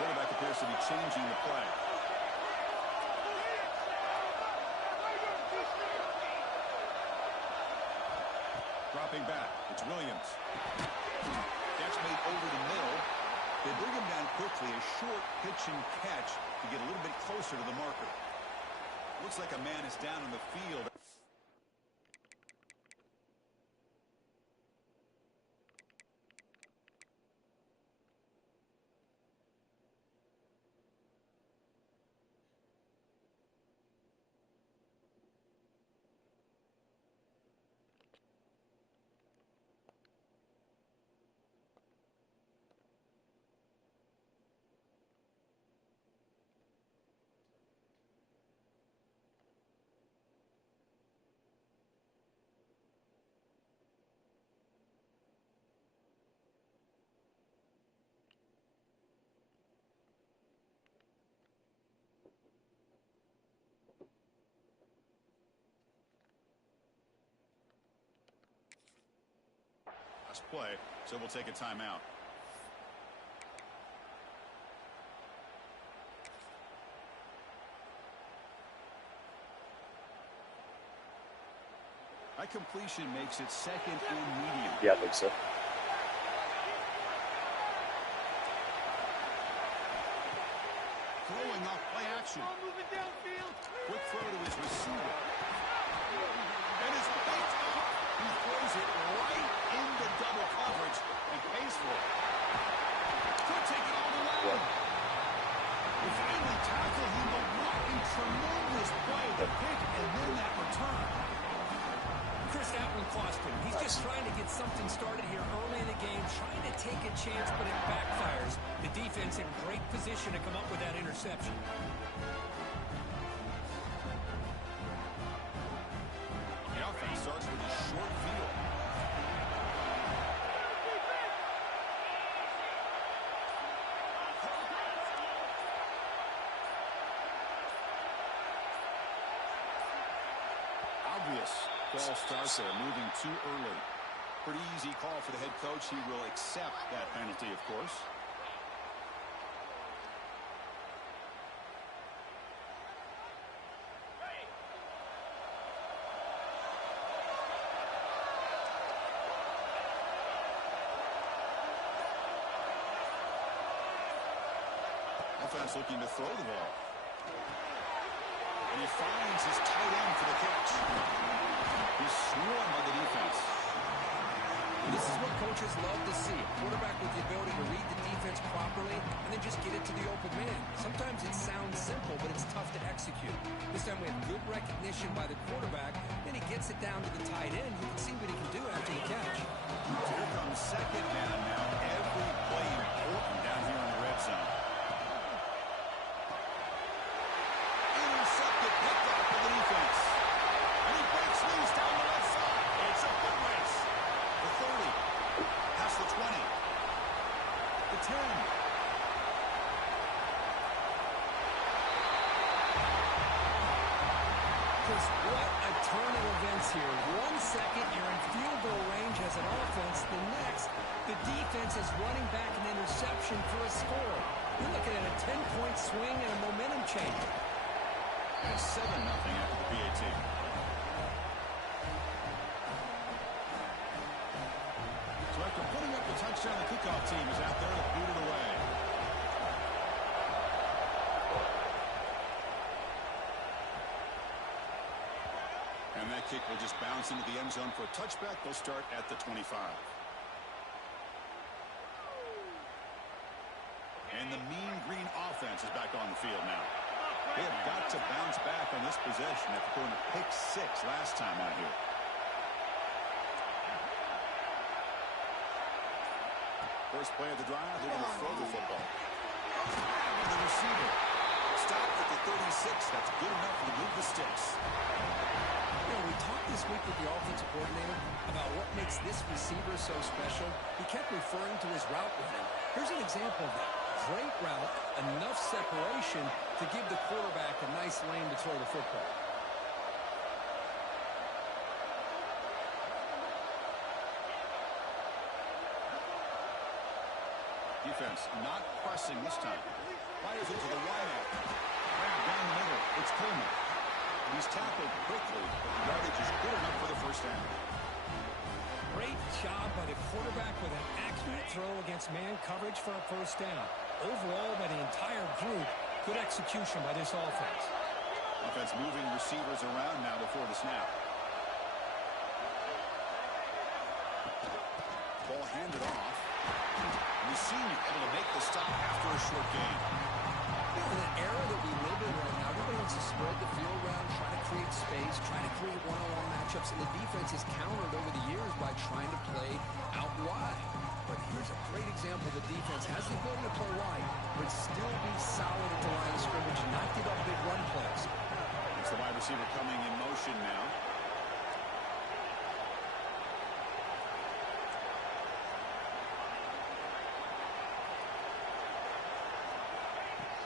Quarterback appears to be changing the play. Dropping back, it's Williams. Catch made over the middle. They bring him down quickly, a short pitch and catch to get a little bit closer to the marker. Looks like a man is down on the field. Play, so we'll take a timeout. That completion makes it second and medium. Yeah, I think so. Throwing off play action. Quick throw to his receiver. And his feet off. He throws it right into double coverage and pays for it. Could take it all the way. They finally tackle him, but what a tremendous play. The pick and then that return. Chris, that one cost him. He's just trying to get something started here early in the game, trying to take a chance, but it backfires. The defense in great position to come up with that interception. The offense starts with a short field. Obvious false start there, moving too early. Pretty easy call for the head coach. He will accept that penalty, of course. Offense looking to throw the ball. And he finds his tight end for the catch. He's swarmed by the defense. This is what coaches love to see. A quarterback with the ability to read the defense properly and then just get it to the open man. Sometimes it sounds simple, but it's tough to execute. This time we have good recognition by the quarterback, and he gets it down to the tight end. You can see what he can do after the catch. So here comes second down now. Every play important down here in the red zone. Intercepted, picked off for the defense. And he breaks loose down the left side. It's a foot race. The 30. Past the 20. The 10. Chris, what a turn of events here. 1 second, you're in field goal range as an offense. The next, the defense is running back an interception for a score. You're looking at a 10-point swing and a momentum change. It's 7-0 after the PAT. So after putting up the touchdown, the kickoff team is out there to boot it away. And that kick will just bounce into the end zone for a touchback. They'll start at the 25. And the mean green offense is back on the field now. They have got to bounce back on this possession after going to pick 6 last time out here. First play of the drive, they're going to throw the football. The receiver stopped at the 36. That's good enough to move the sticks. You know, we talked this week with the offensive coordinator about what makes this receiver so special. He kept referring to his route running. Here's an example of that. Great route, enough separation to give the quarterback a nice lane to throw the football. Defense not pressing this time. Fires into the wideout. Down the middle. It's Coleman. He's tackled quickly, but the yardage is good enough for the first down. Great job by the quarterback with an accurate throw against man coverage for a first down. Overall, by the entire group, good execution by this offense. Offense moving receivers around now before the snap. Ball handed off. The senior able to make the stop after a short gain. In an era that we live in right now, everybody wants to spread the field around, try to create space, try to create one-on-one matchups, and the defense has countered over the years by trying to play out wide. But here's a great example. The defense has the ability to play wide, but still be solid at the line of scrimmage and not give up big run plays. It's the wide receiver coming in motion now.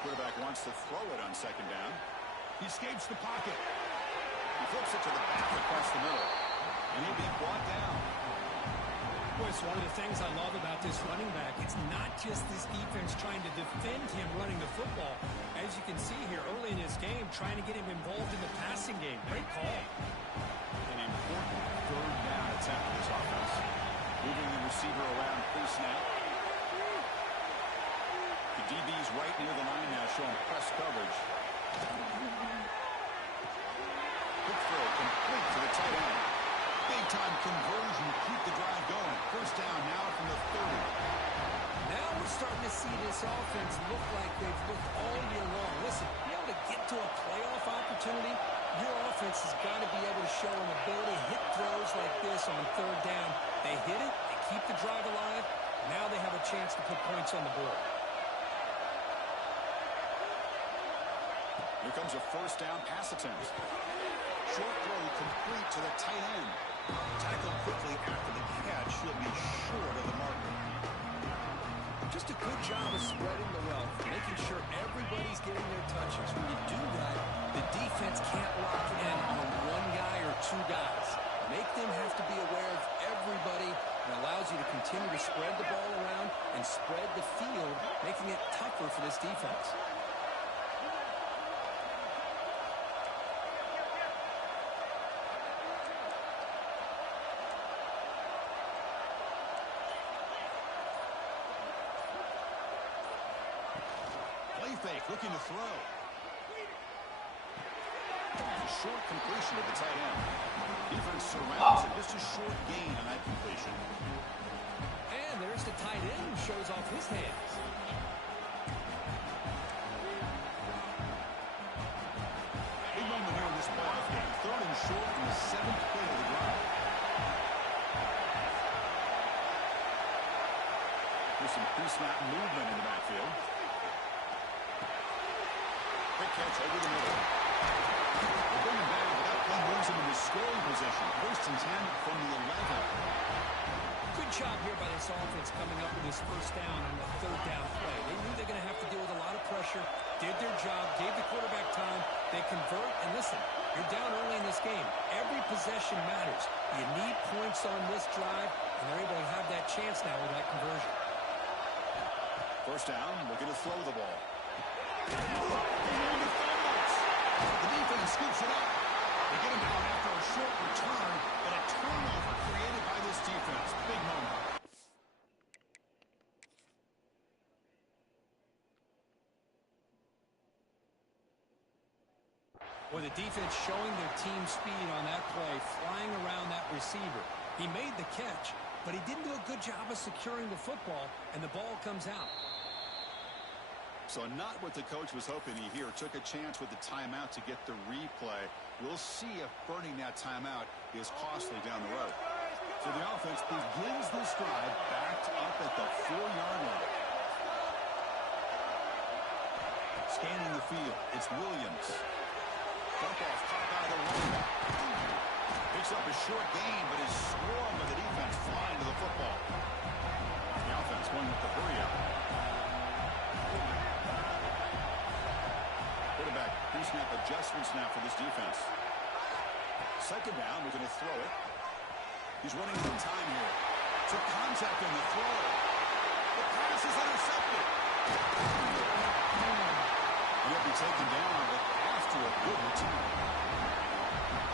Quarterback wants to throw it on second down. He escapes the pocket. He flips it to the back across the middle. And he'll be brought down. Boy, it's one of the things I love about this running back. It's not just this defense trying to defend him running the football. As you can see here early in this game, trying to get him involved in the passing game. Great call. An important third down attempt for this offense. Moving the receiver around pre-snap. The DB's right near the line now, showing press coverage. Quick throw complete to the tight end. Big-time conversion to keep the drive going. First down now from the 30. Now we're starting to see this offense look like they've looked all year long. Listen, be able to get to a playoff opportunity, your offense has got to be able to show an ability to hit throws like this on third down. They hit it, they keep the drive alive. Now they have a chance to put points on the board. Here comes a first down pass attempt. Short throw complete to the tight end. Tackled quickly after the catch. He'll be short of the marker. Just a good job of spreading the wealth, making sure everybody's getting their touches. When you do that, the defense can't lock in on one guy or two guys. Make them have to be aware of everybody, and allows you to continue to spread the ball around and spread the field, making it tougher for this defense. Fake, looking to throw. A short completion to the tight end. Defense surrounds it. Just a short gain on that completion. And there's the tight end who shows off his hands. Big moment here in this playoff game. Third and short in the 7th play of the drive. There's some pre-snap movement in the backfield. Quick catch over the middle. They bring him down, but that play moves him into scoring position. First and 10 from the 11. Good job here by this offense coming up with this first down on the third down play. They knew they're going to have to deal with a lot of pressure, did their job, gave the quarterback time. They convert, and listen, you're down early in this game. Every possession matters. You need points on this drive, and they're able to have that chance now with that conversion. First down, looking to throw the ball. The defense scoops it up. They get him down after a short return, but a turnover created by this defense. Big moment. Well, the defense showing their team speed on that play, flying around that receiver. He made the catch, but he didn't do a good job of securing the football, and the ball comes out. So not what the coach was hoping to hear. Took a chance with the timeout to get the replay. We'll see if burning that timeout is costly down the road. So the offense begins this drive backed up at the 4-yard line. Scanning the field, it's Williams. Dump off, caught by the running back. Picks up a short gain, but is swarmed by the defense flying to the football. The offense going with the hurry up. Quarterback pre-snap adjustments now for this defense. Second down, we're going to throw it. He's running out of time here. Took contact on the throw. The pass Pass is intercepted. He'll be taken down, but after a good return.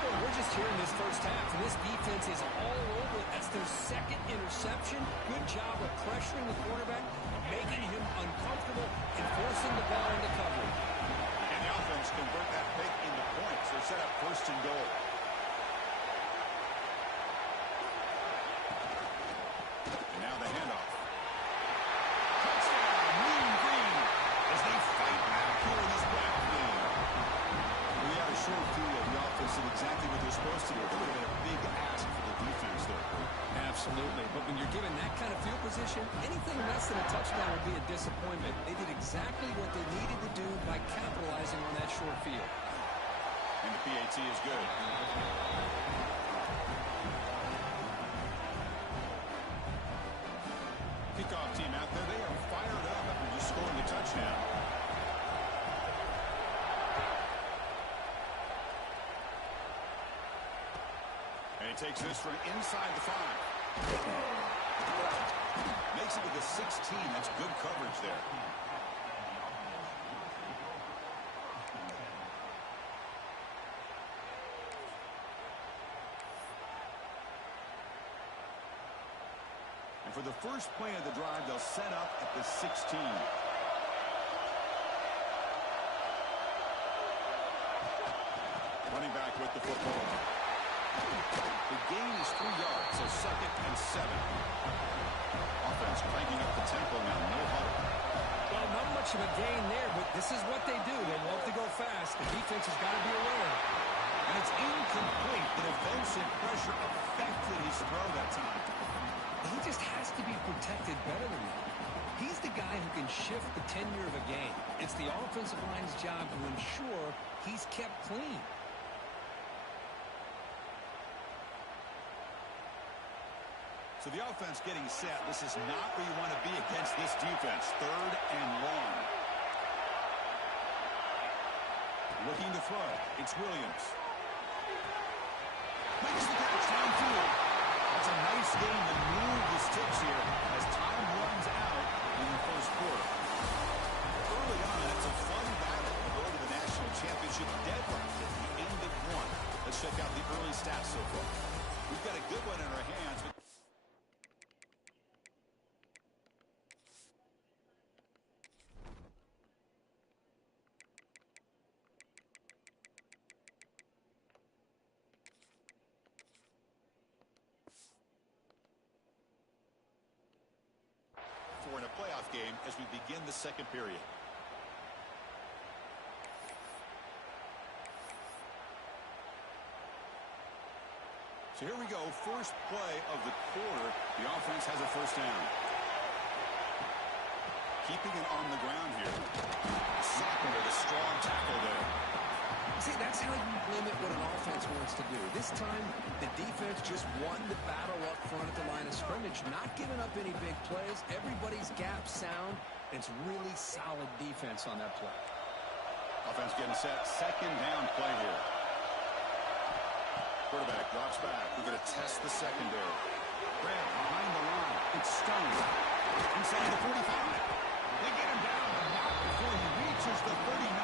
Well, we're just here in this first half, and this defense is all over it. That's their second interception. Good job of pressuring the quarterback, making him uncomfortable, and forcing the ball into coverage. And the offense convert that pick into points. They're set up first and goal. And now the handoff. Touchdown, Mean Green, as they fight back here in this backfield. We had a short field. The offense did exactly what they're supposed to do. It would have been a big ask for the defense there. Absolutely. But when you're given that kind of field position, anything less than a touchdown would be a disappointment. They did exactly what they needed to do by capitalizing on that short field. And the PAT is good. Kickoff team out there. They are fired up after just scoring a touchdown. And he takes this from inside the 5. Makes it to the 16. That's good coverage there. And for the first play of the drive, they'll set up at the 16. Running back with the football. The gain is 3 yards, so 2nd and 7. Offense cranking up the tempo now, no huddle. Well, not much of a gain there, but this is what they do. They love to go fast. The defense has got to be aware. And it's incomplete. The defensive pressure affected his throw that time. He just has to be protected better than that. He's the guy who can shift the tenure of a game. It's the offensive line's job to ensure he's kept clean. So the offense getting set. This is not where you want to be against this defense. 3rd and long. Looking to throw. It's Williams. Makes the catch downfield. That's a nice game to move the sticks here as time runs out in the first quarter. Early on, it's a fun battle to go to the national championship deadline at the end of 1. Let's check out the early stats so far. We've got a good one in our hands, but in a playoff game as we begin the second period. So here we go, first play of the quarter. The offense has a first down. Keeping it on the ground here. Sackler with a strong tackle there. See, that's how you limit what an offense wants to do. This time, the defense just won the battle up front at the line of scrimmage, not giving up any big plays. Everybody's gap sound. It's really solid defense on that play. Offense getting set. Second down play here. Quarterback drops back. We're going to test the secondary. Grant behind the line. It's Stone. Inside the 45. They get him down, but not before he reaches the 39.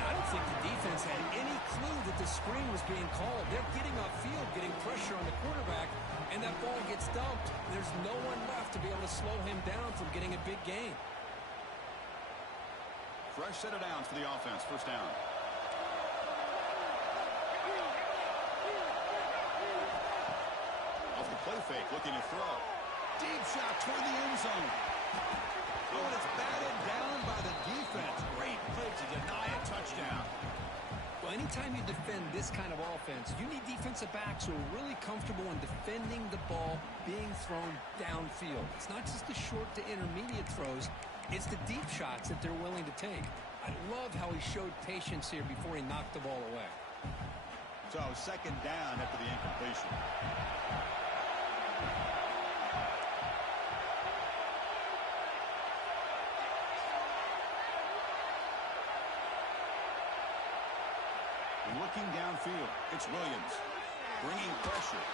I don't think the defense had any clue that the screen was being called. They're getting upfield, getting pressure on the quarterback, and that ball gets dumped. There's no one left to be able to slow him down from getting a big gain. Fresh set of downs for the offense. First down. Off the play fake, looking to throw. Deep shot toward the end zone. Oh, and it's batted down by the defense. Great play to deny a touchdown. Well, anytime you defend this kind of offense, you need defensive backs who are really comfortable in defending the ball being thrown downfield. It's not just the short to intermediate throws. It's the deep shots that they're willing to take. I love how he showed patience here before he knocked the ball away. So, second down after the incompletion. Looking downfield, it's Williams, bringing pressure.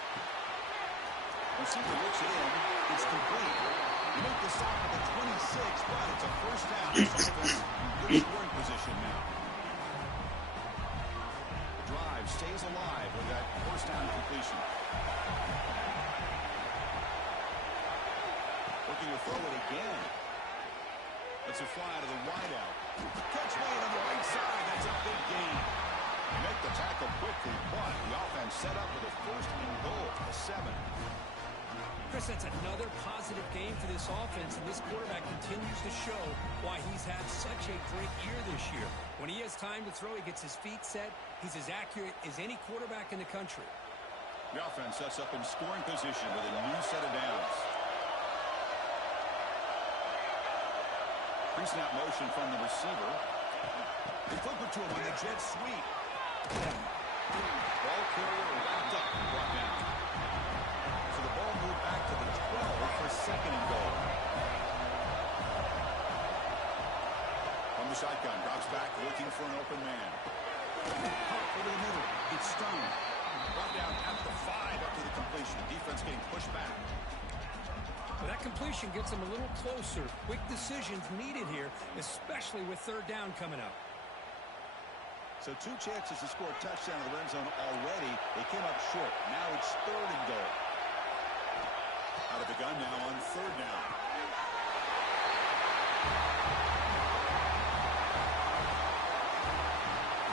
Receiver looks it in, it's complete. You make the stop at the 26, but it's a first down. This offense in good scoring position now. The drive stays alive with that first down completion. Looking to throw it again. That's a fly to the wideout. Catch made on the right side. That's a big gain. Make the tackle quickly, but the offense set up with a first and goal, a 7. Chris, that's another positive game for this offense, and this quarterback continues to show why he's had such a great year this year. When he has time to throw, he gets his feet set. He's as accurate as any quarterback in the country. The offense sets up in scoring position with a new set of downs. Pre-snap motion from the receiver. They flip it to him on the jet sweep. Ball carrier wrapped up and brought down. So the ball moved back to the 12 for second and goal. From the shotgun, drops back looking for an open man. Pop over the middle. It's Stone. Brought down at the 5 up to the completion. Defense getting pushed back. Well, that completion gets them a little closer. Quick decisions needed here, especially with third down coming up. So 2 chances to score a touchdown in the red zone already. They came up short. Now it's third and goal. Out of the gun now on third down.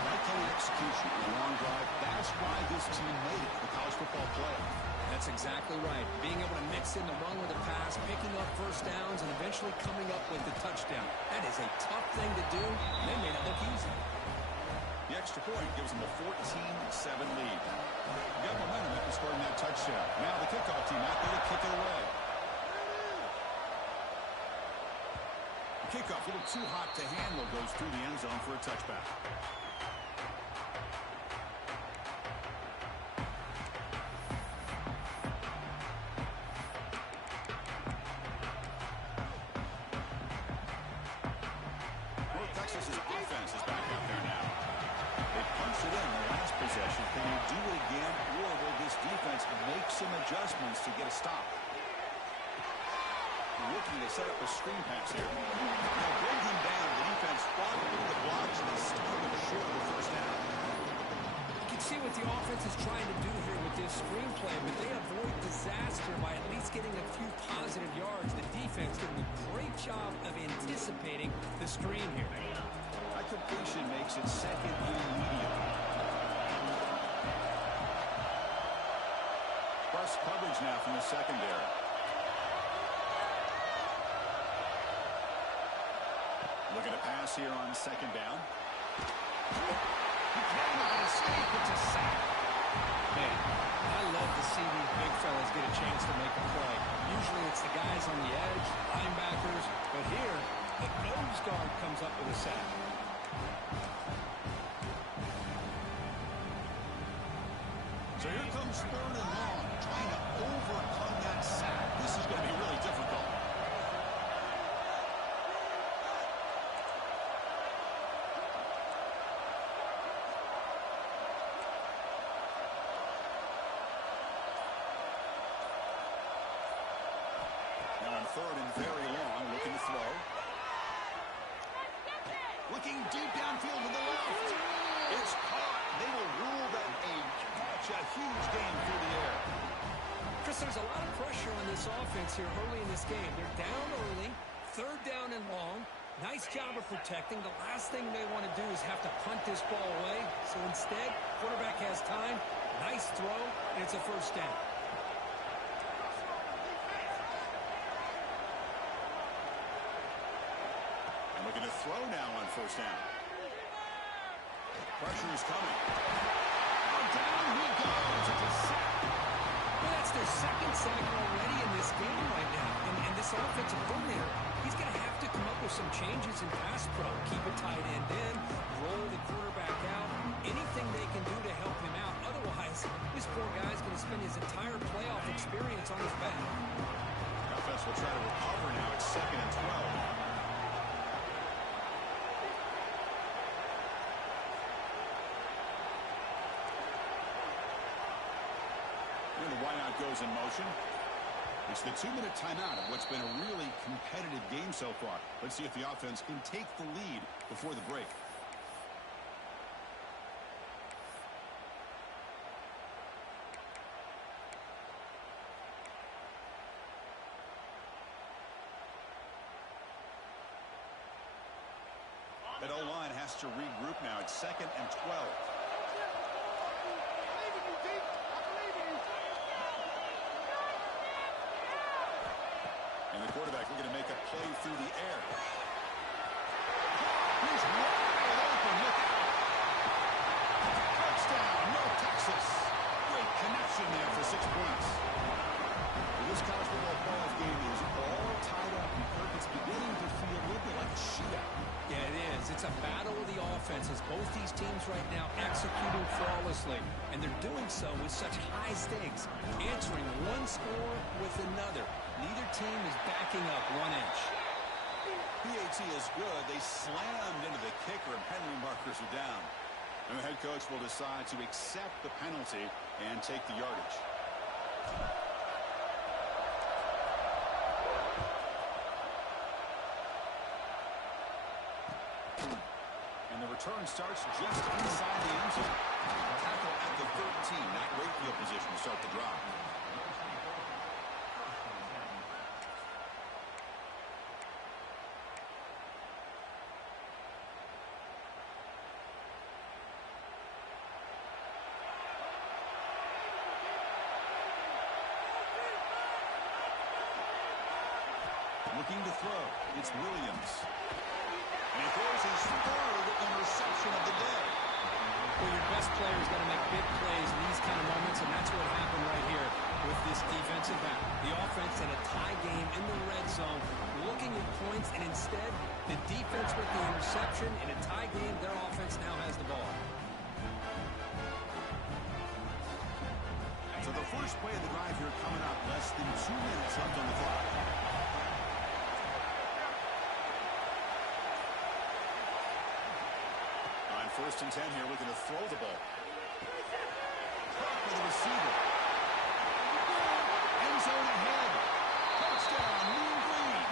Right-handed execution, a long drive. That's why this team made it to the college football playoff. That's exactly right. Being able to mix in the run with the pass, picking up first downs, and eventually coming up with the touchdown. That is a tough thing to do, and they made it look easy. The extra point gives them a 14-7 lead. You got momentum after scoring that touchdown. Now the kickoff team out there to kick it away. The kickoff a little too hot to handle, goes through the end zone for a touchback. Texas's offense is back out there now. They punched it in the last possession. Can they do it again, or will this defense make some adjustments to get a stop? Looking to set up a screen pass here. Now bring him down. The defense fought through the blocks, and they still get short of the first down. You can see what the offense is trying to do here with this screenplay, but they avoid disaster by at least getting a few positive yards. The defense doing a great job of anticipating the screen here. That completion makes it second and medium. Press coverage now from the secondary. Looking to pass here on second down. He cannot escape. It's a sack. Man, I love to see these big fellas get a chance to make a play. Usually it's the guys on the edge, linebackers, but here, the nose guard comes up with a sack. So here comes third and long, trying to overcome that sack. This is going to be really difficult. Third and very long, looking to throw. Looking deep downfield to the left. It's caught. They will rule that a catch, a huge gain through the air. Chris, there's a lot of pressure on this offense here early in this game. They're down early, third down and long. Nice job of protecting. The last thing they want to do is have to punt this ball away. So instead, quarterback has time. Nice throw, and it's a first down. Looking to throw now on first down. Pressure is coming. Down he goes. It's a sack. Well, that's their second sack already in this game right now. And this offensive coordinator, he's going to have to come up with some changes in pass pro. Keep a tight end in, roll the quarterback out, anything they can do to help him out. Otherwise, this poor guy's going to spend his entire playoff experience on his back. The offense will try to recover now. It's second and 12. The wideout goes in motion. It's the 2-minute timeout of what's been a really competitive game so far. Let's see if the offense can take the lead before the break. That O-line has to regroup now. It's 2nd and 12. And the quarterback looking to make a play through the air. He's wide open. Look out. Touchdown, North Texas. Great connection there for 6 points. Well, this college football playoff game is all tied up. It's beginning to feel a little bit like a shootout. Yeah, it is. It's a battle of the offenses. Both these teams right now executing flawlessly, and they're doing so with such high stakes, answering one score with another. Neither team is backing up 1 inch. PAT is good. They slammed into the kicker, and penalty markers are down. And the head coach will decide to accept the penalty and take the yardage. And the return starts just inside the end zone. Tackle at the 13. Not great field position to start the drive. Looking to throw. It's Williams. And he throws his 3rd interception of the day. Well, your best player is going to make big plays in these kind of moments, and that's what happened right here with this defensive back. The offense in a tie game in the red zone, looking at points, and instead, the defense with the interception. In a tie game, their offense now has the ball. So the first play of the drive here coming up. Less than 2 minutes left on the clock. On 1st and 10 here, looking to throw the ball. Caught by the receiver. End zone ahead. Touchdown, Mean Green.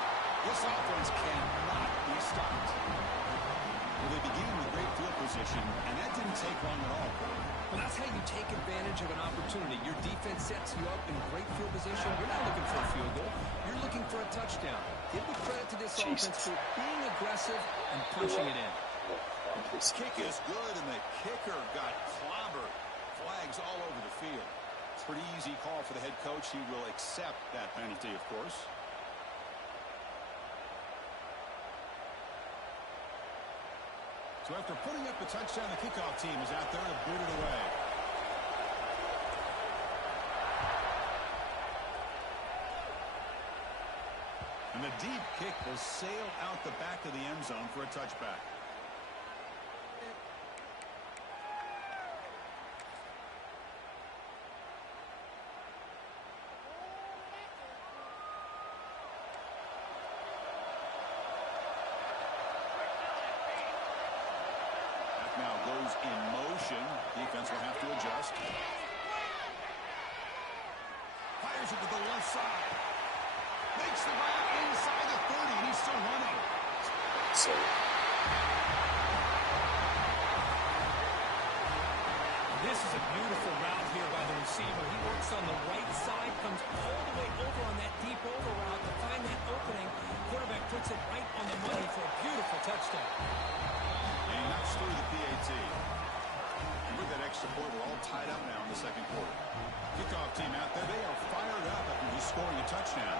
This offense cannot be stopped. Well, they began with great field position, and that didn't take long at all. Well, that's how you take advantage of an opportunity. Your defense sets you up in great field position. You're not looking for a field goal. You're looking for a touchdown. Give the credit to this offense for being aggressive and punching it in. This kick is good, and the kicker got clobbered. Flags all over the field. Pretty easy call for the head coach. He will accept that penalty, of course. So after putting up the touchdown, the kickoff team is out there to boot it away. And the deep kick will sail out the back of the end zone for a touchback. Now goes in motion. Defense will have to adjust. Fires it to the left side. Makes the grab inside the 30, and he's still running. So this is a beautiful route here by the receiver. He works on the right side, comes all the way over on that deep over route to find that opening. Quarterback puts it right on the money for a beautiful touchdown. And he knocks through the PAT. And with that extra point, we're all tied up now in the 2nd quarter. Kickoff team out there, they are fired up after just scoring a touchdown.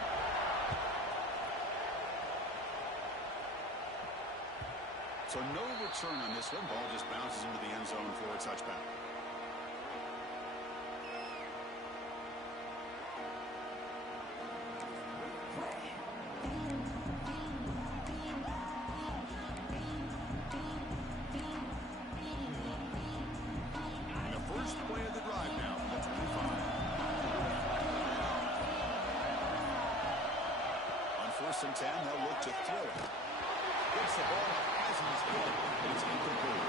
So no return on this one. Ball just bounces into the end zone for a touchback. Play of the drive now, the 25. On 1st and 10, they'll look to throw it. Gets the ball off Asman's head, and it's incomplete.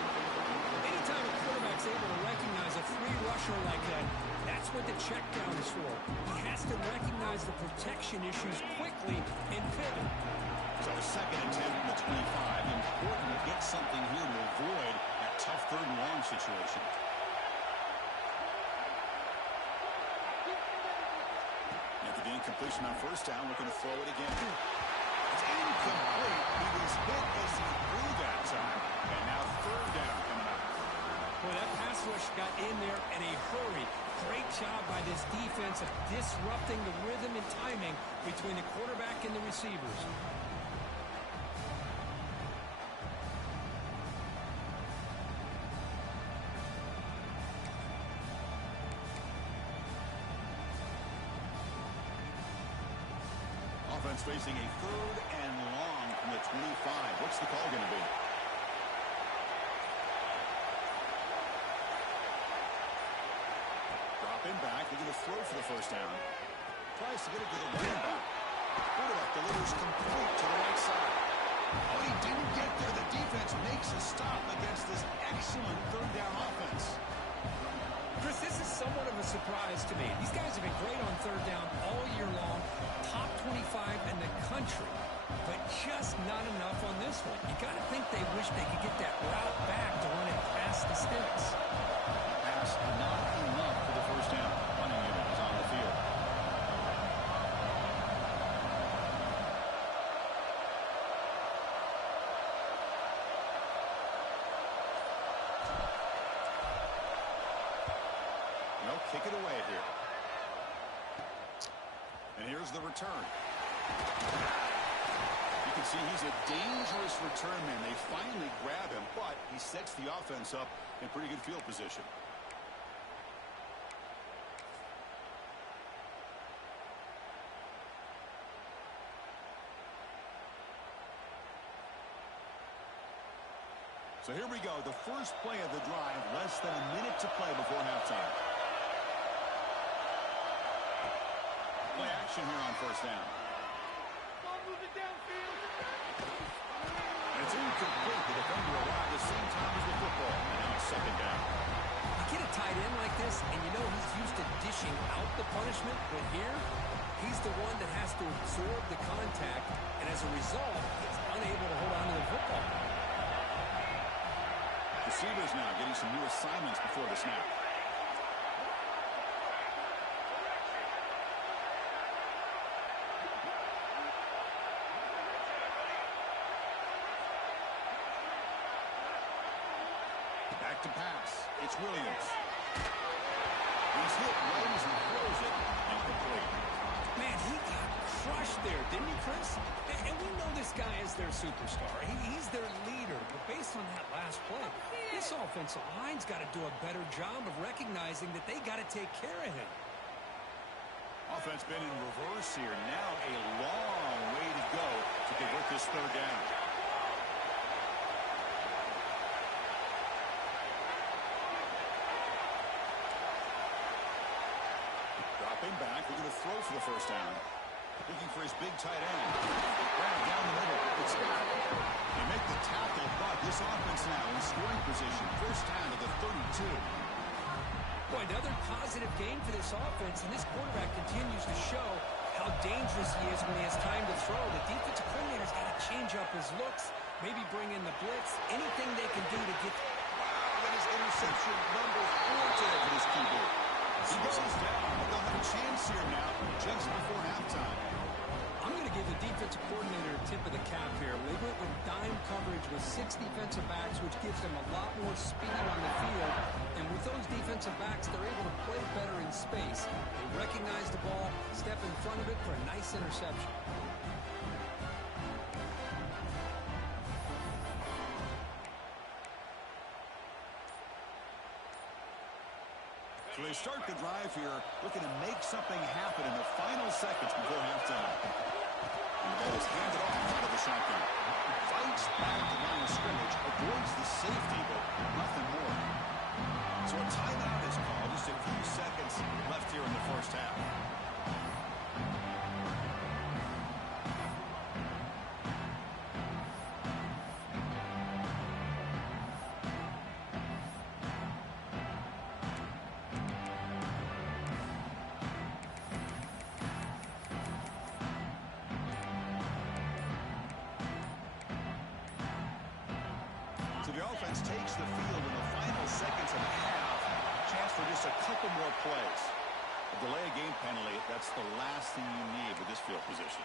Anytime a quarterback's able to recognize a free rusher like that, that's what the check down is for. He has to recognize recognize the protection issues quickly and pivot. So a second attempt from the 25. Important to get something here to avoid that tough third and long situation. After the incompletion on first down, looking to throw it again. It's incomplete. He was hit as he threw that time. And now third down coming up. Boy, that pass rush got in there in a hurry. Great job by this defense of disrupting the rhythm and timing between the quarterback and the receivers. Offense facing a third and long from the 25. What's the call going to be? Dropping back, looking to throw for the first down. Tries to get it to the running back. Quarterback delivers complete to the right side. But he didn't get there. The defense makes a stop against this excellent third down offense. Chris, this is somewhat of a surprise to me. These guys have been great on third down all year long. Top 25 in the country. But just not enough on this one. You got to think they wish they could get that route back to run it past the sticks. Pass not enough for the first down. Running unit is on the field. No, kick it away here. And here's the return. You can see he's a dangerous return man. They finally grab him, but he sets the offense up in pretty good field position. So here we go, the first play of the drive, less than a minute to play before halftime. Play action here on first down. And it's incomplete. The defender arrived at the same time as the football. And now it's second down. You get a tight end like this, and you know he's used to dishing out the punishment, but here, he's the one that has to absorb the contact, and as a result, he's unable to hold on to the football. Receivers now getting some new assignments before the snap. Back to pass. It's Williams. He's hit right as he throws it. Incomplete. Man, he got crushed there, didn't he, Chris? And we know this guy is their superstar. He's their leader. But based on that last play, this offensive line's got to do a better job of recognizing that they got to take care of him. Offense been in reverse here. Now a long way to go to convert this third down. Dropping back, we're going to throw for the first down. Looking for his big tight end. Right down the middle. It's Scott. They make the tackle, but this offense now in scoring position. First down to the 32. Boy, another positive game for this offense, and this quarterback continues to show how dangerous he is when he has time to throw. The defensive coordinator's got to change up his looks, maybe bring in the blitz, anything they can do to get... Wow, that is interception number 4 today for this keyboard. He goes down, but they'll have a chance here now just before halftime. I'm going to give the defensive coordinator a tip of the cap here. They went with dime coverage with 6 defensive backs, which gives them a lot more speed on the field. And with those defensive backs, they're able to play better in space. They recognize the ball, step in front of it for a nice interception. So they start the drive here, looking to make something happen in the final seconds before halftime. And the ball is handed off out of the shotgun. Fights back at the line of scrimmage, avoids the safety, but nothing more. So a timeout is called, just a few seconds left here in the first half. So the offense takes the field in the final seconds of the half. Chance for just a couple more plays. A delay of game penalty, that's the last thing you need with this field position.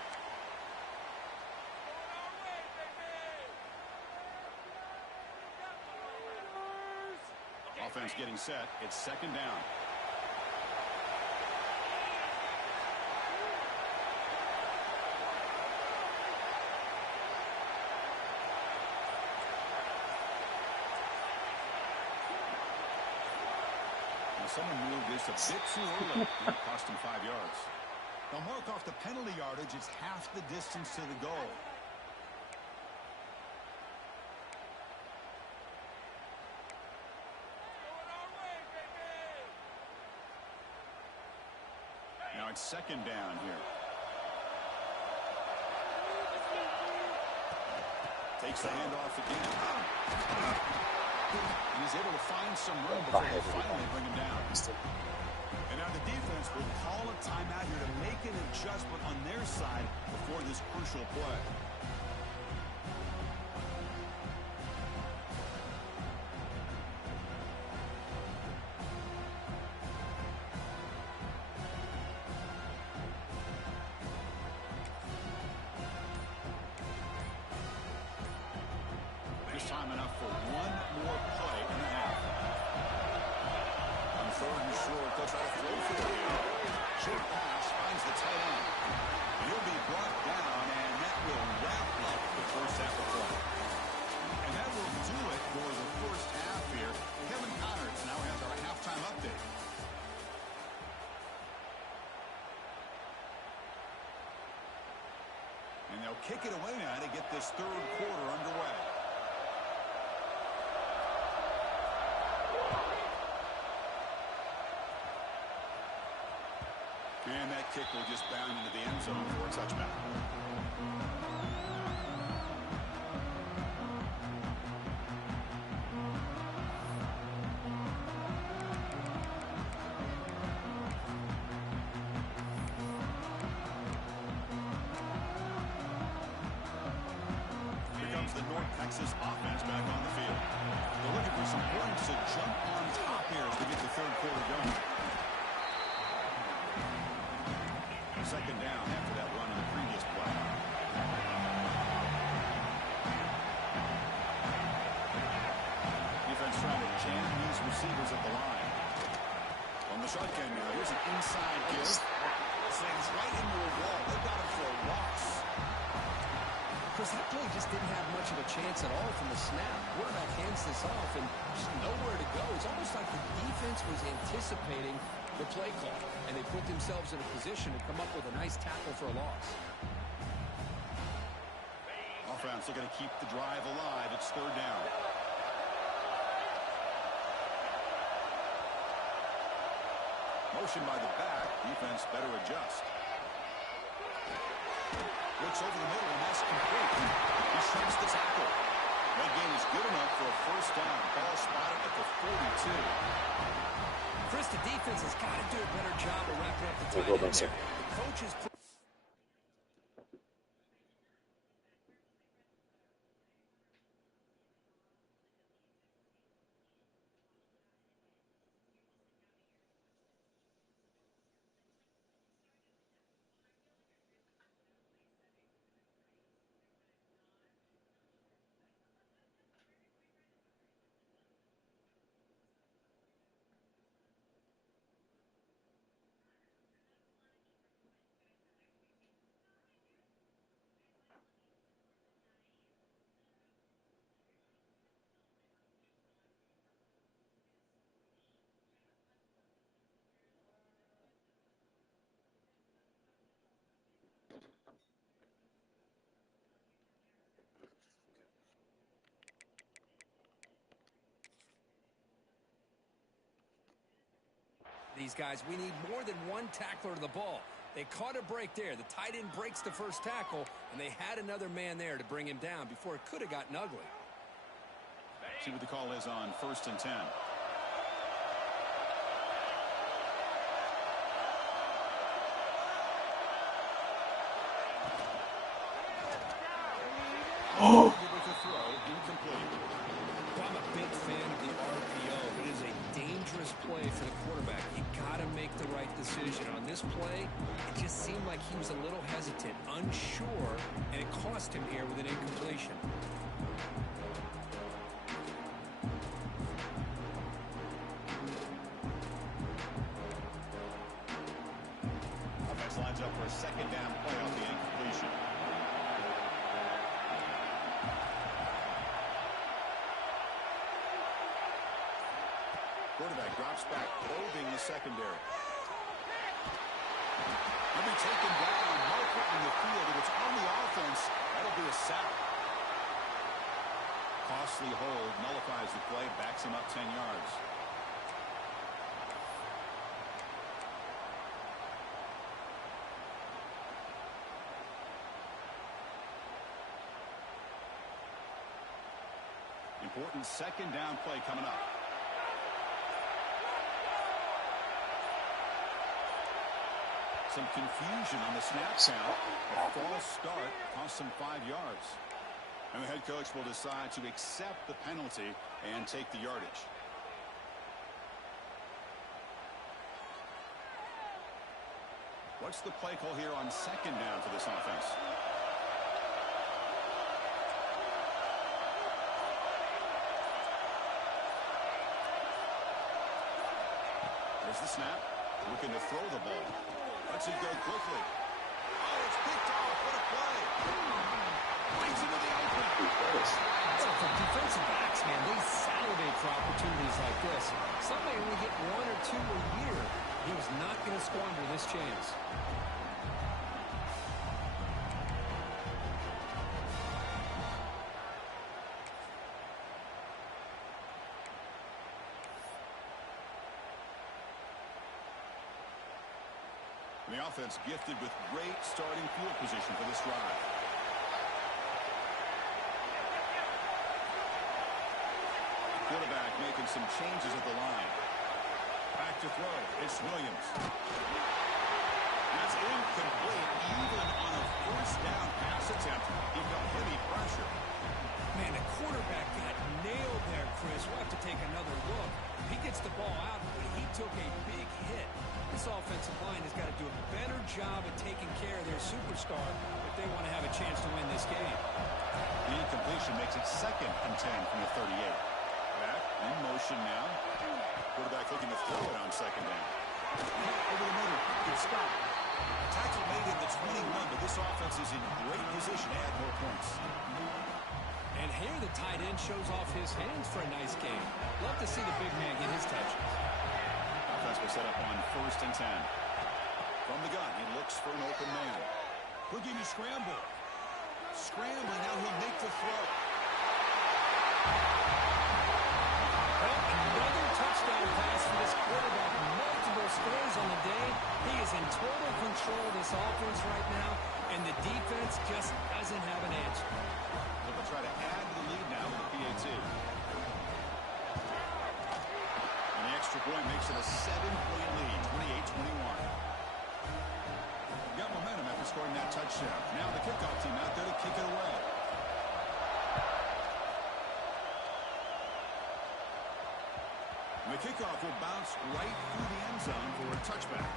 Offense getting set. It's second down. Someone moved this a bit too early. It cost him 5 yards. They'll mark off the penalty yardage. It's half the distance to the goal. Now it's second down here. Takes the handoff again. He's able to find some room before they finally bring him down. And now the defense will call a timeout here to make an adjustment on their side before this crucial play. Just time enough for one more play in the half. On third and short, they'll try to throw for it here. Short pass finds the tight end. And he'll be brought down, and that will wrap up the first half of play. And that will do it for the first half here. Kevin Connors now has our halftime update. And they'll kick it away now to get this third quarter underway. And that kick will just bound into the end zone for a touchback. Here comes the North Texas offense back on the field. They're looking for some points to jump on top here as we get the third quarter going. Second down after that run in the previous play. Defense trying to jam these receivers at the line. On the shotgun now, here's an inside give. Slams right into a wall. They got him for a loss. Chris, that play just didn't have much of a chance at all from the snap. Quarterback hands this off and just nowhere to go. It's almost like the defense was anticipating the play call, and they put themselves in a position to come up with a nice tackle for a loss. Offense looking to keep the drive alive. It's third down. Motion by the back. Defense better adjust. Looks over the middle, and that's complete. He shrinks the tackle. That gain is good enough for a first down. Ball spotted at the 42. Chris, the defense has got to do a better job of wrapping up the tight end there. The coaches. These guys, we need more than one tackler to the ball. They caught a break there. The tight end breaks the first tackle, and they had another man there to bring him down before it could have gotten ugly. See what the call is on 1st and 10. Oh! With a throw, incomplete. to the quarterback. You got to make the right decision. On this play, it just seemed like he was a little hesitant, unsure, and it cost him here with an incompletion. Offense lines up for a second down play off the incompletion. Quarterback drops back, probing the secondary. He'll be taken down, marker in the field. If it's on the offense, that'll be a sack. Costly hold, nullifies the play, backs him up 10 yards. Important second down play coming up. Some confusion on the snap count. A false start cost them 5 yards. And the head coach will decide to accept the penalty and take the yardage. What's the play call here on second down for this offense? There's the snap. Looking to throw the ball. Lets it go quickly. Oh, it's picked off. What a play. Leads into the open. Well, for defensive backs, man, they salivate for opportunities like this. Some may only get 1 or 2 a year. He was not going to squander this chance. The offense gifted with great starting field position for this drive. Quarterback making some changes at the line. Back to throw. It's Williams. That's incomplete. Even on a first down pass attempt, he felt heavy pressure. Man, the quarterback got nailed there, Chris. We'll have to take another look. He gets the ball out, but he took a big hit. This offensive line has got to do a better job of taking care of their superstar if they want to have a chance to win this game. The incompletion makes it 2nd and 10 from the 38. Back in motion now. Quarterback looking to throw it on second down. Over the middle. Good stop. Tackle made in the 21, but this offense is in great position to add more points. And here the tight end shows off his hands for a nice game. Love to see the big man get his touches. Offense will set up on 1st and 10. From the gun, he looks for an open man. Looking to scramble. Scrambling, now he'll make the throw. Well, another touchdown pass for this quarterback. Multiple scores on the day. He is in total control of this offense right now, and the defense just doesn't have an answer. They'll try to add to the lead now with the PAT. And the extra point makes it a 7-point lead, 28-21. Got momentum after scoring that touchdown. Now the kickoff team out there to kick it away. And the kickoff will bounce right through the end zone for a touchback.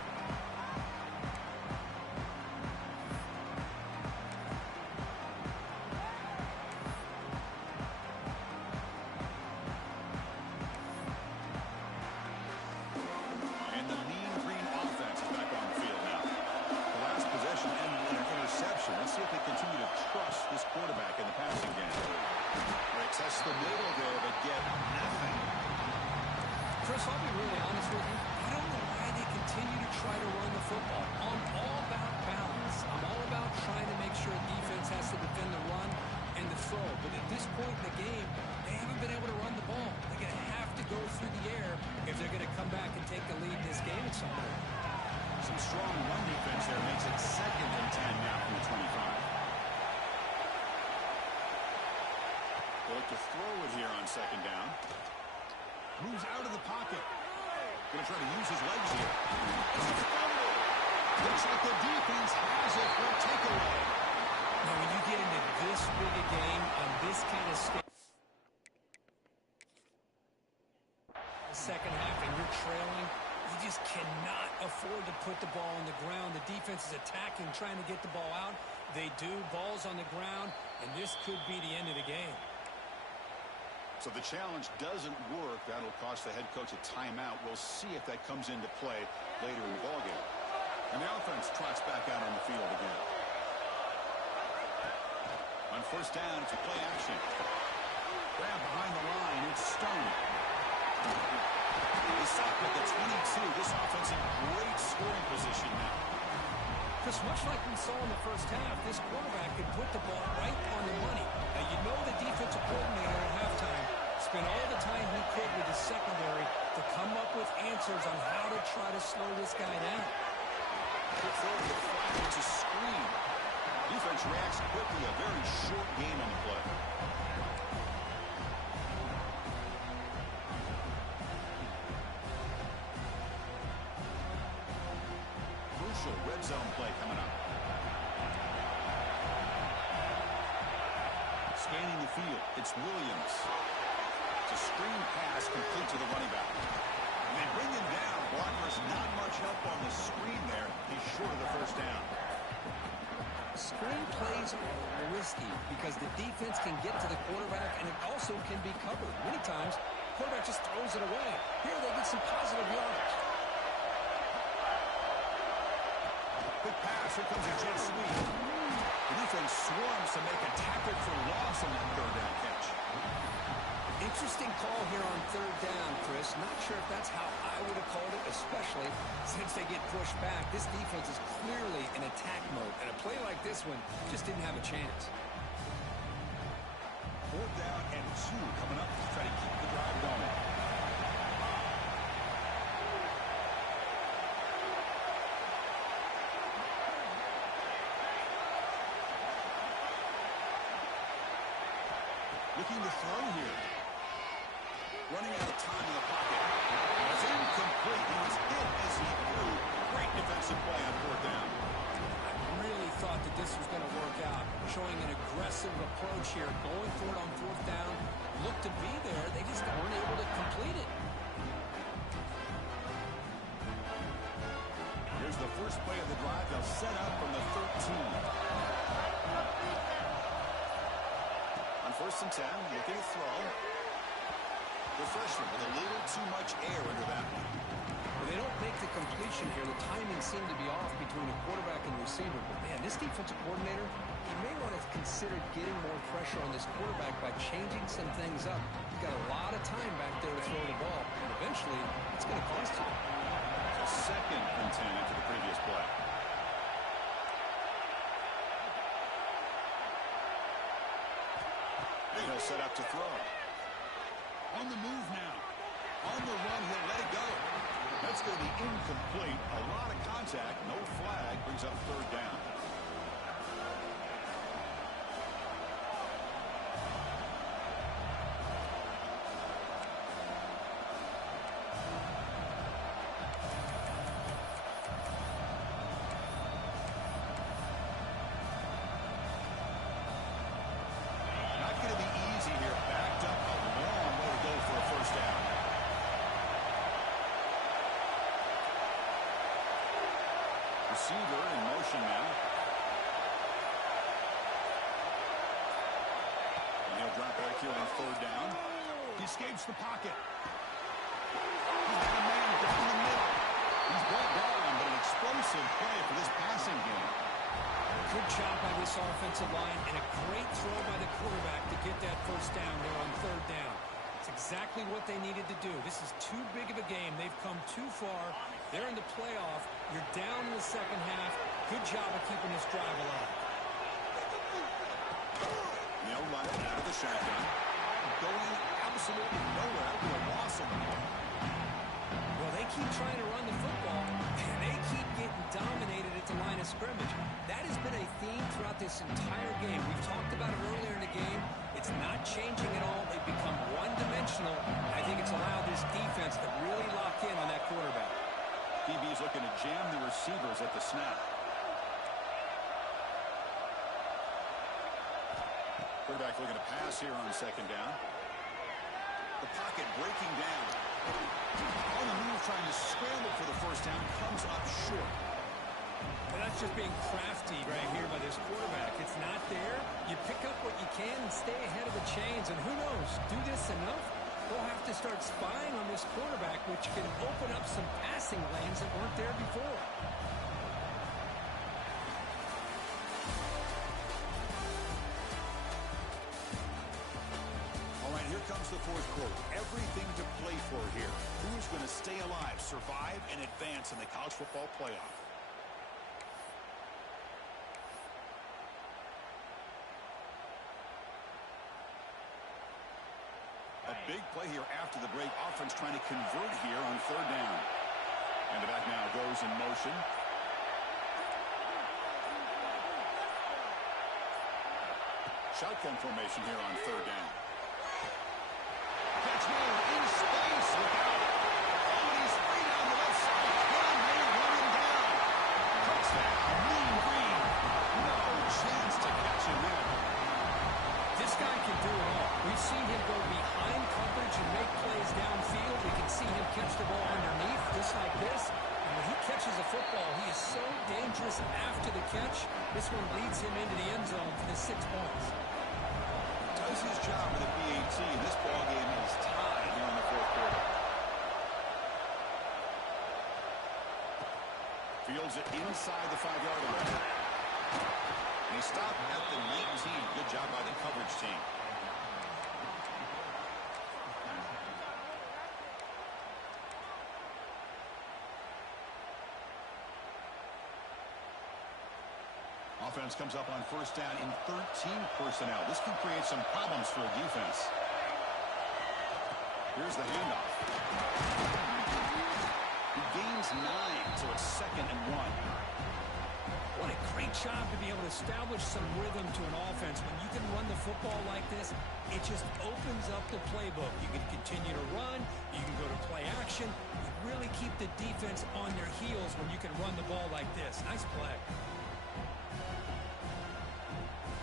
Chris, I'll be really honest with you. I don't know why they continue to try to run the football. I'm all about balance. I'm all about trying to make sure defense has to defend the run and the throw. But at this point in the game, they haven't been able to run the ball. They're going to have to go through the air if they're going to come back and take the lead in this game at some point. Some strong run defense there makes it 2nd and 10 now from the 25. They'll look to throw it here on second down. Moves out of the pocket. Going to try to use his legs here. Looks like the defense has it for a takeaway. Now, when you get into this big a game on this kind of stage, second half, and you're you're trailing, you just cannot afford to put the ball on the ground. The defense is attacking, trying to get the ball out. They do. Ball's on the ground, and this could be the end of the game. So the challenge doesn't work. That'll cost the head coach a timeout. We'll see if that comes into play later in the ballgame. And the offense trots back out on the field again. On first down, it's a play action. Grab behind the line. It's Stone. They stop at the 22. This offense in great scoring position now. Chris, much like we saw in the first half, this quarterback could put the ball right on the money. Now, you know the defensive coordinator at halftime spent all the time he could with his secondary to come up with answers on how to try to slow this guy down. Quick throw to the flat. It's a screen. Defense reacts quickly. A very short game on the play. Crucial red zone play coming up. Scanning the field. It's Williams. It's a screen pass complete to the running back. And they bring him down. Blockers not much help on the screen there. He's short of the first down. Screen plays are risky because the defense can get to the quarterback and it also can be covered. Many times, the quarterback just throws it away. Here they get some positive yards. Good pass. Here comes a jet sweep. The defense swarms to make a tackle for loss on that third down catch. Interesting call here on third down, Chris. Not sure if that's how I would have called it, especially since they get pushed back. This defense is clearly in attack mode, and a play like this one just didn't have a chance. Fourth down and 2 coming up to try to keep the drive going. Looking to throw here. Running out of time in the pocket. It's incomplete. He was hit as he threw. Great defensive play on fourth down. I really thought that this was going to work out. Showing an aggressive approach here. Going for it on fourth down. Looked to be there. They just weren't able to complete it. Here's the first play of the drive. They'll set up from the 13. On first and 10, looking to throw. The freshman with a little too much air under that one. Well, they don't make the completion here. The timing seemed to be off between the quarterback and receiver. But, man, this defensive coordinator, he may want to consider getting more pressure on this quarterback by changing some things up. He's got a lot of time back there to throw the ball. And eventually, it's going to cost you. So second and 10 after the previous play. And he'll set up to throw. On the move now. On the run, he'll let it go. That's going to be incomplete. A lot of contact. No flag. Brings up third down. Not going to be easy here. Backed up a long way to go for a first down. Receiver in motion now. And he'll drop back here on third down. He escapes the pocket. He's got a man down the middle. He's brought down, but an explosive play for this passing game. Good job by this offensive line and a great throw by the quarterback to get that first down there on third down. It's exactly what they needed to do. This is too big of a game. They've come too far. They're in the playoff. You're down in the second half. Good job of keeping this drive alive. Neil running out of the shotgun. Going absolutely nowhere. That'll be a loss of the ball. Well, they keep trying to run the football, and they keep getting dominated at the line of scrimmage. That has been a theme throughout this entire game. We've talked about it earlier in the game. It's not changing at all. They've become one-dimensional. I think it's allowed this defense to really lock in on that quarterback. DB's looking to jam the receivers at the snap. Quarterback looking to pass here on second down. The pocket breaking down. On the move, trying to scramble for the first down, comes up short. Well, that's just being crafty right here by this quarterback. It's not there. You pick up what you can and stay ahead of the chains. And who knows, do this enough, we'll have to start spying on this quarterback, which can open up some passing lanes that weren't there before. All right, here comes the fourth quarter. Everything to play for here. Who's going to stay alive, survive, and advance in the college football playoff? A big play here after the break. Offense trying to convert here on third down. And the back now goes in motion. Shotgun formation here on third down. Catch made in space without it. Oh, and he's free down the left side. Can they run him down? Touchdown, Mean Green. No chance to catch him there. This guy can do it all. We've seen him go behind coverage and make plays downfield. We can see him catch the ball underneath, just like this. And when he catches a football, he is so dangerous after the catch. This one leads him into the end zone for the 6 points. Does his job with the BAT, and this ball game is tied here in the fourth quarter. Fields it inside the 5-yard line. And he stopped at the 19. Good job by the coverage team. Offense comes up on first down in 13 personnel. This can create some problems for a defense. Here's the handoff. He gains 9, so it's 2nd and 1. What a great job to be able to establish some rhythm to an offense. When you can run the football like this, it just opens up the playbook. You can continue to run. You can go to play action. You really keep the defense on their heels when you can run the ball like this. Nice play.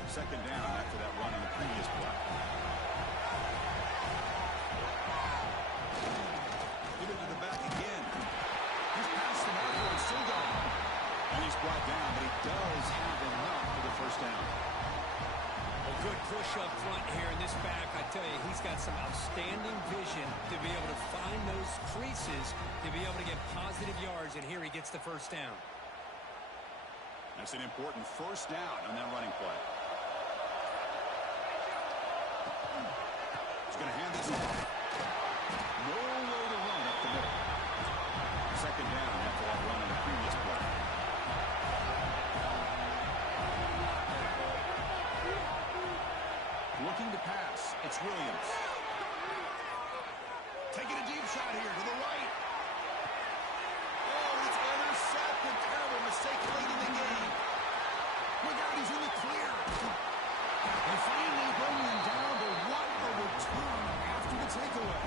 2nd down after that run on the previous play. Give it to the back again. He's past the marker and still going. And he's brought down, but he does have enough for the first down. A good push up front here in this back. I tell you, he's got some outstanding vision to be able to find those creases, to be able to get positive yards, and here he gets the first down. That's an important first down on that running play. He's going to hand this off. No way to run up the middle. 2nd down after that run on the previous play. Looking to pass. It's Williams. Taking a deep shot here to the right. Oh, it's intercepted. Terrible mistake late in the game. Look out, he's in the clear. They finally bring him down, but what a return after the takeaway.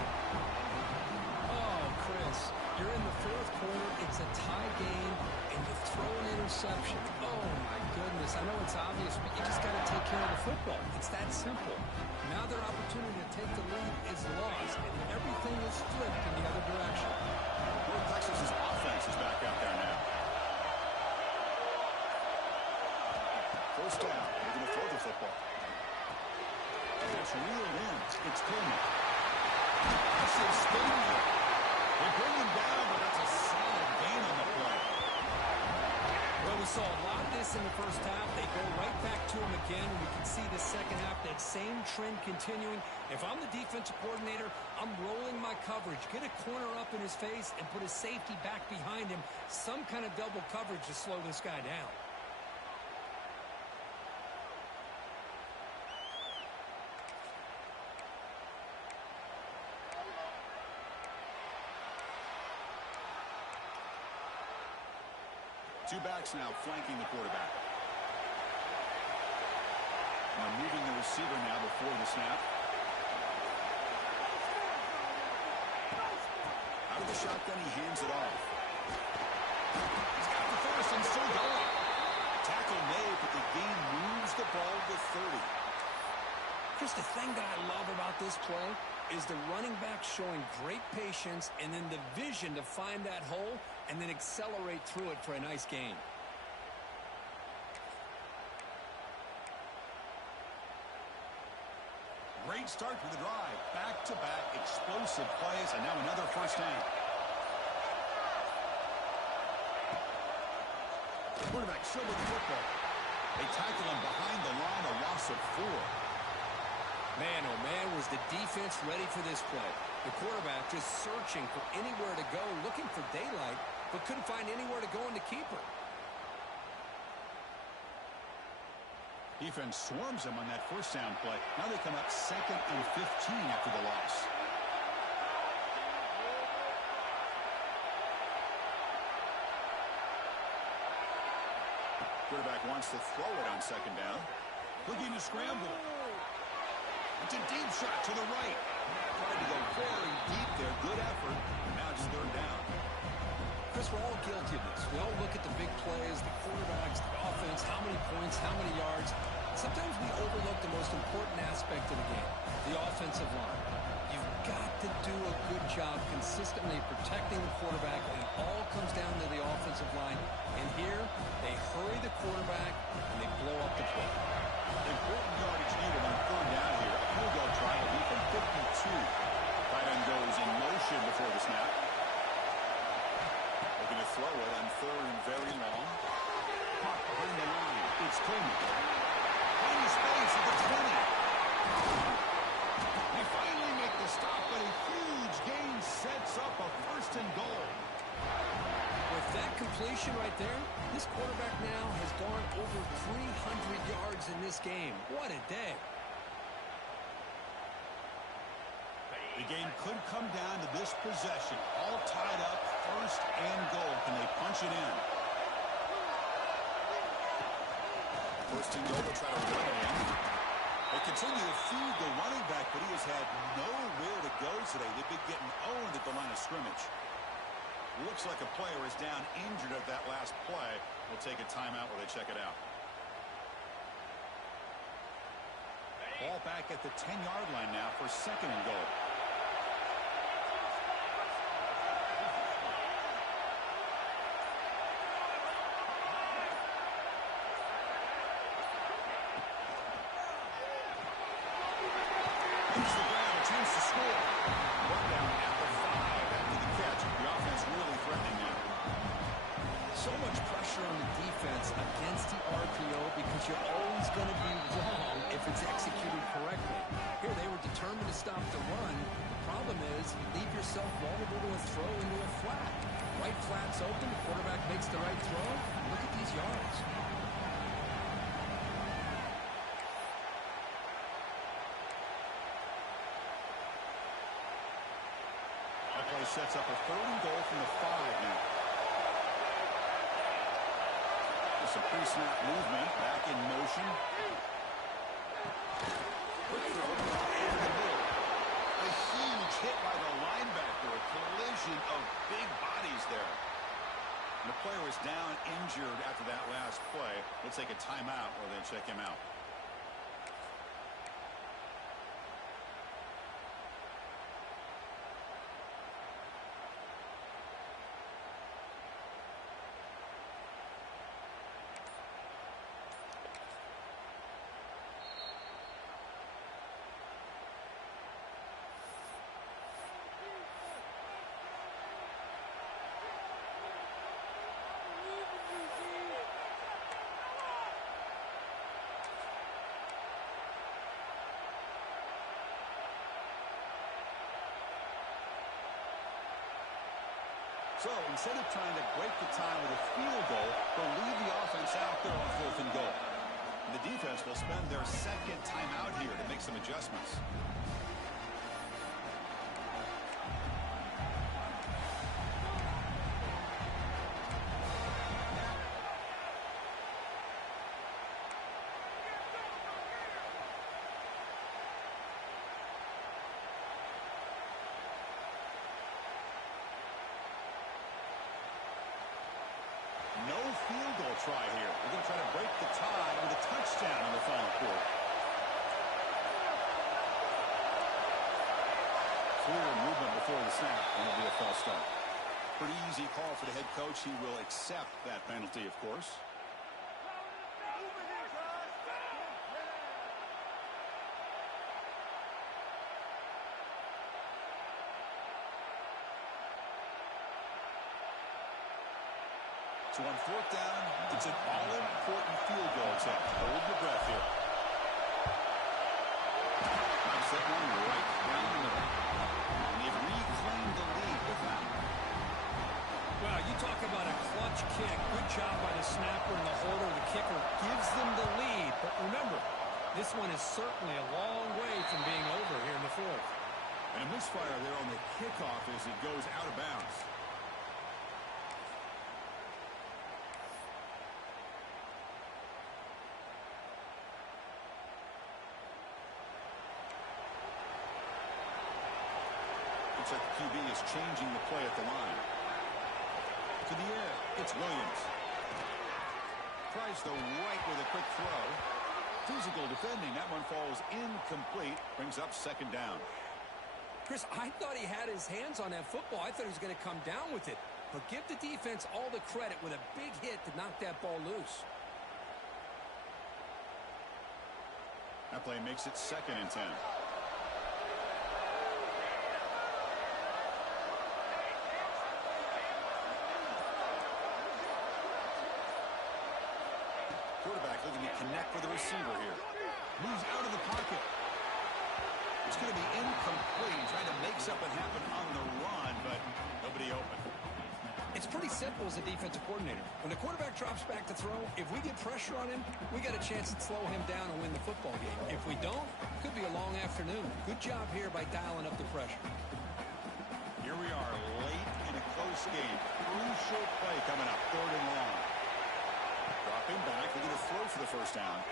Oh, Chris, you're in the fourth quarter. It's a tie game, and you throw an interception. Oh, my goodness. I know it's obvious, but you just got to take care of the football. It's that simple. Now their opportunity to take the lead is lost, and everything is flipped in the other direction. North Texas's offense is back out there now. First down. They're going to throw the football. It's reeled in. It's Coleman. Massive spin here. They bring him down, but that's a solid gain on the play. Well, we saw a lot of this in the first half. They go right back to him again, and we can see the second half, that same trend continuing. If I'm the defensive coordinator, I'm rolling my coverage. Get a corner up in his face and put his safety back behind him. Some kind of double coverage to slow this guy down. Two backs now flanking the quarterback. And moving the receiver now before the snap. Out of the shotgun, he hands it off. He's got the first and still going. Tackle made, but the gain moves the ball to 30. Chris, the thing that I love about this play, is the running back showing great patience and then the vision to find that hole and then accelerate through it for a nice gain. Great start to the drive. Back-to-back explosive plays, and now another first down. The quarterback still with the football. They tackle him behind the line, a loss of 4. Man, oh man, was the defense ready for this play. The quarterback just searching for anywhere to go, looking for daylight, but couldn't find anywhere to go in the keeper. Defense swarms him on that first down play. Now they come up 2nd and 15 after the loss. Quarterback wants to throw it on 2nd down. Looking to scramble. It's a deep shot to the right. Tried to go very deep there. Good effort. And now it's 3rd down. Chris, we're all guilty of this. We all look at the big plays, the quarterbacks, the offense, how many points, how many yards. Sometimes we overlook the most important aspect of the game, the offensive line. You've got to do a good job consistently protecting the quarterback, and it all comes down to the offensive line. And here, they hurry the quarterback, and they blow up the play. Important yardage needed on 3rd down here. A field goal try will be from 52. Tight end goes in motion before the snap. Looking to throw it on 3rd and very long. Caught behind the line. It's Coleman. Tiny space at the 20. They finally make the stop, but a huge gain sets up a 1st and goal. With that completion right there, this quarterback now has gone over 300 yards in this game. What a day. The game could come down to this possession. All tied up, 1st and goal. Can they punch it in? 1st and goal, they'll try to run it in. They continue to feed the running back, but he has had nowhere to go today. They've been getting owned at the line of scrimmage. Looks like a player is down injured at that last play. We'll take a timeout while they check it out. Ball back at the 10-yard line now for 2nd and goal. Hits the ground, attempts to score. Brought down at the 5 after the catch. The offense really threatening now. So much pressure on the defense against the RPO because you're always going to be wrong if it's executed correctly. Here they were determined to stop the run. The problem is you leave yourself vulnerable to a throw into a flat. Right flat's open, the quarterback makes the right throw. Look at these yards. That play sets up a 3rd and goal from the 5 now. Some pre-snap movement, back in motion. Quick throw, in the middle. A huge hit by the linebacker, a collision of big bodies there. And the player is down injured after that last play. We'll take a timeout or then check him out. So instead of trying to break the tie with a field goal, they'll leave the offense out there on 4th and goal. And the defense will spend their 2nd timeout here to make some adjustments. No field goal try here. We're going to try to break the tie with a touchdown in the final quarter. clear movement before the snap, and it'll be a false start. Pretty easy call for the head coach. He will accept that penalty, of course. So on fourth down, it's an all-important field goal attempt. Hold your breath here. That's that one right down the middle. And they've reclaimed the lead with that. Well, you talk about a clutch kick. Good job by the snapper and the holder. The kicker gives them the lead. But remember, this one is certainly a long way from being over here in the fourth. And a misfire there on the kickoff as it goes out of bounds. Looks like the QB is changing the play at the line. To the air, it's Williams. Tries the right with a quick throw. Physical defending. That one falls incomplete. Brings up second down. Chris, I thought he had his hands on that football. I thought he was going to come down with it. But give the defense all the credit with a big hit to knock that ball loose. That play makes it 2nd and 10. Quarterback looking to connect with the receiver here. Moves out of the pocket. It's going to be incomplete. Trying to make something happen on the run, but nobody open. It's pretty simple as a defensive coordinator. When the quarterback drops back to throw, if we get pressure on him, we got a chance to slow him down and win the football game. If we don't, it could be a long afternoon. Good job here by dialing up the pressure. Here we are late in a close game. Crucial play coming up. 3rd and long. Dropping back. They're going to throw for the first down.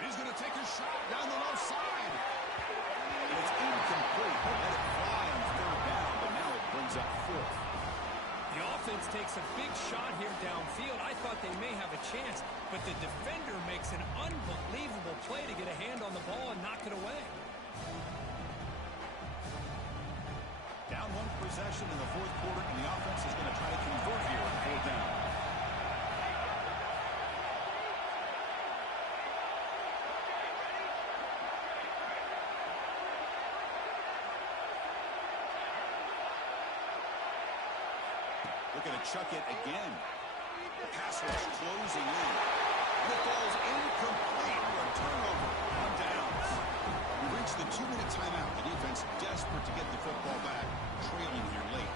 And he's going to take a shot down the left side. And it's incomplete. They let it fly on 3rd down, but now it brings up 4th. The offense takes a big shot here downfield. I thought they may have a chance, but the defender makes an unbelievable play to get a hand on the ball and knock it away. Down 1 possession in the 4th quarter, and the offense is going to try to convert here on 4th down. Looking to chuck it again. The pass rush closing in. And it falls incomplete for a turnover on downs. We reached the 2-minute timeout. The defense desperate to get the football back, trailing here late.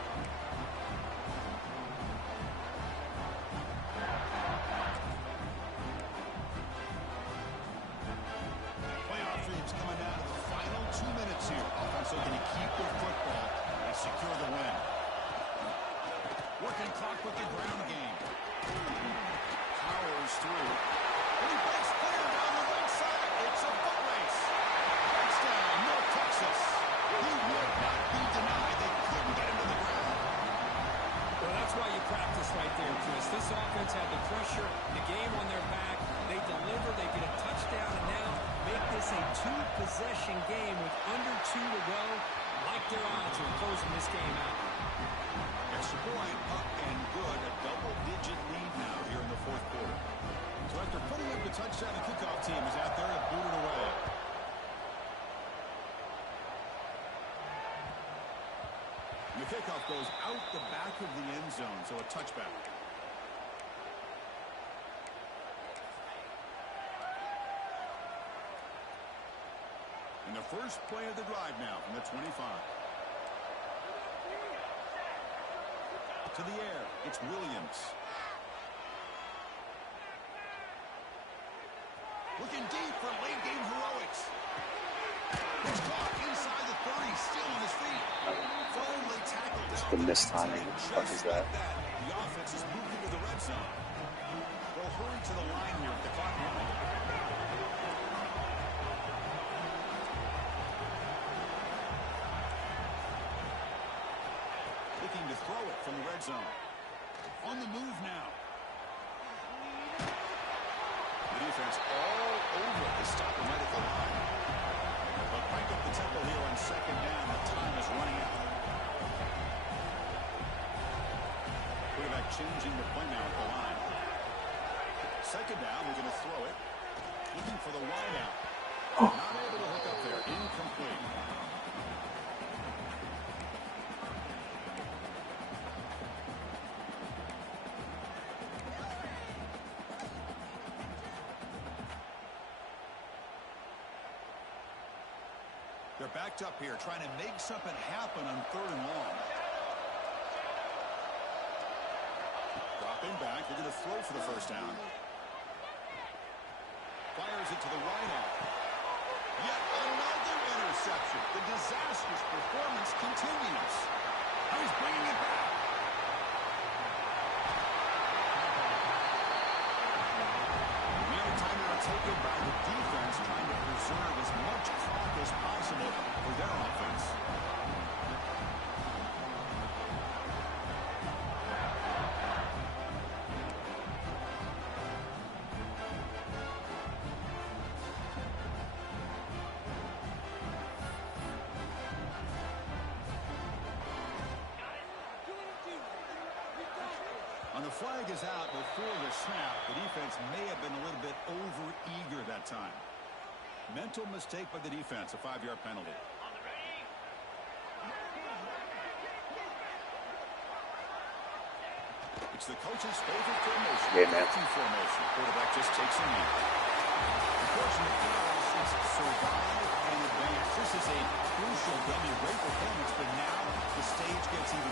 Playoff dreams coming down to the final 2 minutes here. Offense looking to keep the football and secure the win. Working clock with the ground game. Powers through. And he breaks clear down the right side. It's a foot race. Touchdown, North Texas. He would not be denied. They couldn't get him to the ground. Well, that's why you practice right there, Chris. This offense had the pressure, the game on their back. They deliver, they get a touchdown, and now make this a 2-possession game with under 2 to go. Like their odds of closing this game out. Extra point up and good. A double-digit lead now here in the 4th quarter. So after putting up the touchdown, the kickoff team is out there to boot it away. And the kickoff goes out the back of the end zone, so a touchback. And the first play of the drive now from the 25. To the air, it's Williams. Looking deep for late game heroics. It's caught inside the 30, still on his feet. Firmly tackled down. The missed timing. What the fuck is that? The offense is moved into the red zone. They'll hurry to the line here at the clock running. Looking to throw it from the red zone. On the move now. The defense all over the stop right at the line. They'll crank up the tempo here on second down. The time is running out. Quarterback changing the play now at the line. Second down, we're going to throw it. Looking for the wide out. Not able to hook up there. Incomplete. They're backed up here, trying to make something happen on 3rd and long. Dropping back, they're going to throw for the first down. Fires it to the right out. Yet another interception. The disastrous performance continues. He's bringing it back. Nearly time now taken by the defense, trying to preserve as much clock as possible for their offense. And the flag is out before the snap. The defense may have been a little bit over-eager that time. Mental mistake by the defense, a 5-yard penalty. It's the coach's favorite formation. Yeah, man. Formation. Quarterback just takes a knee. Unfortunate foul since survive and advance. This is a crucial W. Great performance, but now the stage gets even